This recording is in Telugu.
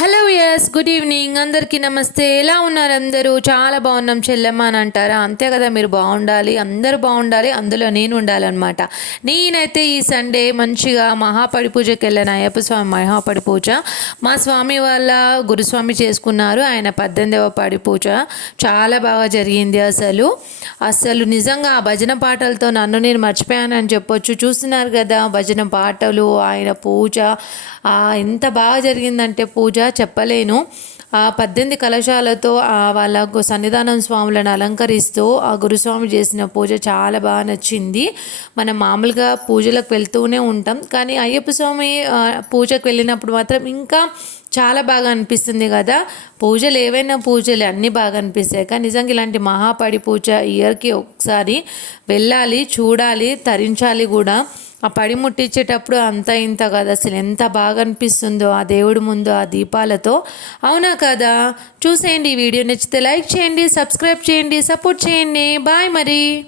హలో ఎస్ గుడ్ ఈవినింగ్ అందరికీ నమస్తే. ఎలా ఉన్నారు అందరూ? చాలా బాగున్నాం చెల్లెమ్మ అని అంటారా? అంతే కదా మీరు బాగుండాలి అందరూ బాగుండాలి అందులో నేను ఉండాలన్నమాట. నేనైతే ఈ సండే మంచిగా మహాపడి పూజకి వెళ్ళాను అయ్యప్ప స్వామి మహాపడి పూజ. మా స్వామి వాళ్ళ గురుస్వామి చేసుకున్నారు. ఆయన పద్దెనిమిదవ పడి పూజ. చాలా బాగా జరిగింది అసలు. అసలు నిజంగా ఆ భజన పాటలతో నన్ను నేను మర్చిపోయానని చెప్పొచ్చు. చూస్తున్నారు కదా భజన పాటలు ఆయన పూజ. ఎంత బాగా జరిగిందంటే పూజ. చెప్పలేను. ఆ పద్దెనిమిది కలశాలతో వాళ్ళకు సన్నిధానం స్వాములను అలంకరిస్తూ ఆ గురుస్వామి చేసిన పూజ చాలా బాగా నచ్చింది. మనం మామూలుగా పూజలకు వెళ్తూనే ఉంటాం. కానీ అయ్యప్ప స్వామి పూజకు వెళ్ళినప్పుడు మాత్రం ఇంకా చాలా బాగా అనిపిస్తుంది కదా. పూజలు ఏవైనా పూజలు అన్నీ బాగా అనిపిస్తాయి. కానీ నిజంగా ఇలాంటి మహాపడి పూజ ఇయర్కి ఒకసారి వెళ్ళాలి చూడాలి తరించాలి కూడా. ఆ పడి ముట్టించేటప్పుడు అంత ఇంత కదా. అసలు ఎంత బాగా అనిపిస్తుందో ఆ దేవుడి ముందు ఆ దీపాలతో. అవునా కదా? చూసేయండి ఈ వీడియో నచ్చితే లైక్ చేయండి సబ్స్క్రైబ్ చేయండి సపోర్ట్ చేయండి. బాయ్ మరి.